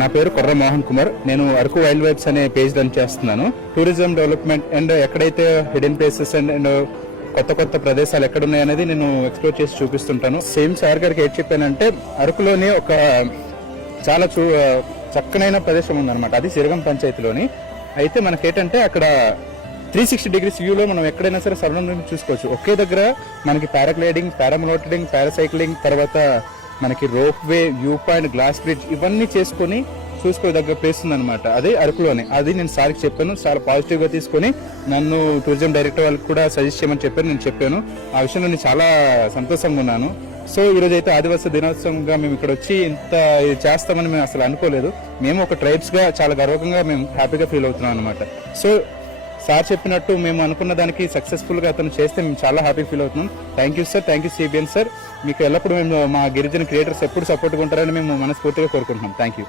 నా పేరు కొర్ర మోహన్ కుమార్. నేను అరకు వైల్డ్ వైబ్స్ అనే పేజ్ రన్ చేస్తున్నాను. టూరిజం డెవలప్మెంట్ అండ్ ఎక్కడైతే హిడెన్ ప్లేసెస్ అండ్ అండ్ కొత్త కొత్త ప్రదేశాలు ఎక్కడ ఉన్నాయనేది నేను ఎక్స్ప్లోర్ చేసి చూపిస్తుంటాను. సేమ్ సార్ గారికి ఏం చెప్పానంటే అరకులోని ఒక చాలా చూ చక్కనైన ప్రదేశం ఉందన్నమాట. అది సిరగం పంచాయతీలోని. అయితే మనకేంటంటే అక్కడ త్రీ సిక్స్టీ డిగ్రీస్ వ్యూలో మనం ఎక్కడైనా సరే సరౌండింగ్ చూసుకోవచ్చు. ఒకే దగ్గర మనకి పారాగ్లైడింగ్ పారామోటరింగ్ పారాసైక్లింగ్ తర్వాత మనకి rope way view point glass bridge ఇవన్నీ చేసుకొని చూసుకోదగ్గ ప్లేస్ ఉందన్నమాట అదే అరకులోనే. అది నేను సార్కి చెప్పాను. చాలా పాజిటివ్గా తీసుకొని నన్ను టూరిజం డైరెక్టర్ వాళ్ళకి కూడా సజెస్ట్ చేయమని చెప్పాను. నేను చెప్పాను. ఆ విషయంలో నేను చాలా సంతోషంగా ఉన్నాను. సో ఈ అయితే ఆదివాసీ దినోత్సవంగా మేము ఇక్కడ వచ్చి ఇంత ఇది చేస్తామని మేము అసలు అనుకోలేదు. మేము ఒక ట్రైబ్స్గా చాలా గర్వంగా మేము హ్యాపీగా ఫీల్ అవుతున్నాం అనమాట సో సార్ చెప్పినట్టు మేము అనుకున్న దానికి సక్సెస్ఫుల్గా అతను చేస్తే మేము చాలా హ్యాపీ ఫీల్ అవుతున్నాం. Thank you sir thank you CBN sir మీకు ఎల్లప్పుడూ మేము మా గిరిజన క్రియేటర్స్ ఎప్పుడు సపోర్ట్గా ఉంటారని మేము మనస్ఫూర్తిగా కోరుకుంటున్నాం. Thank you